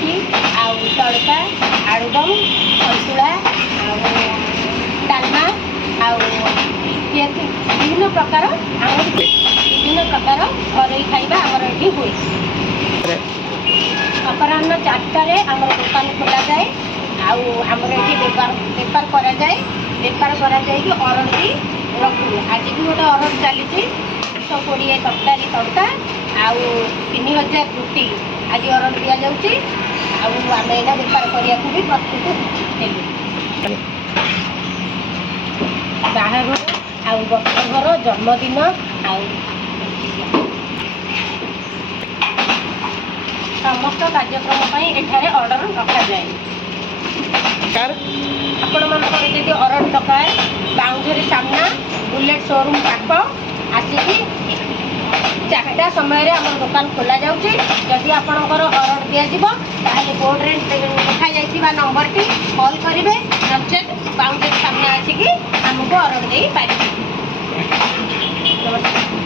ରୁଟି ଆଉ ତଡ଼କା ଆଳୁଦମ ସନ୍ତୁଳା ଆଉ ଡାଲମା ଆଉ ବିଭିନ୍ନ ପ୍ରକାର ଆମର ବିଭିନ୍ନ ପ୍ରକାର ଘରୋଇ ଖାଇବା ଆମର ଏଠି ହୁଏ। ଅପରାହ୍ନ 4ଟାରେ ଆମର ଦୋକାନ ଖୋଲାଯାଏ। ଆଉ ଆମର ଏଠି ବେପାର କରାଯାଏ। ବେପାର କରାଯାଇକି ଅର୍ଡ଼ର ବି ରଖୁ। ଆଜି ବି ଗୋଟେ ଅର୍ଡ଼ର ଚାଲିଛି 120 ତରକାରୀ ତଡ଼କା ଆଉ 3000 ରୁଟି ଆଜି ଅର୍ଡ଼ର ଦିଆଯାଉଛି। ଆଉ ଆମେ ଏଇନା ବେପାର କରିବାକୁ ବି ପ୍ରସ୍ତୁତ ହେଲୁ। ବାହାଘର ଆଉ ବ୍ରତଘର ଜନ୍ମଦିନ ଆଉ ସମସ୍ତ କାର୍ଯ୍ୟକ୍ରମ ପାଇଁ ଏଠାରେ ଅର୍ଡ଼ର ରଖାଯାଏ। ଆପଣମାନଙ୍କର ଯଦି ଅର୍ଡ଼ର ଦରକାର ବାଉଁଝରି ସାମ୍ନା ବୁଲେଟ୍ ଶୋରୁମ୍ ପାଖ ଆସିକି 4ଟା ସମୟରେ ଆମର ଦୋକାନ ଖୋଲା ଯାଉଛି। ଯଦି ଆପଣଙ୍କର ଅର୍ଡ଼ର ଦିଆଯିବ ତାହେଲେ ବୋର୍ଡ଼ରେ ଲେଖାଯାଇଥିବା ନମ୍ବରଟି କଲ୍ କରିବେ, ନଚେତ୍ ବାଉଁଝରି ସାମ୍ନା ଆସିକି ଆମକୁ ଅର୍ଡ଼ର ଦେଇପାରିବେ। ନମସ୍କାର।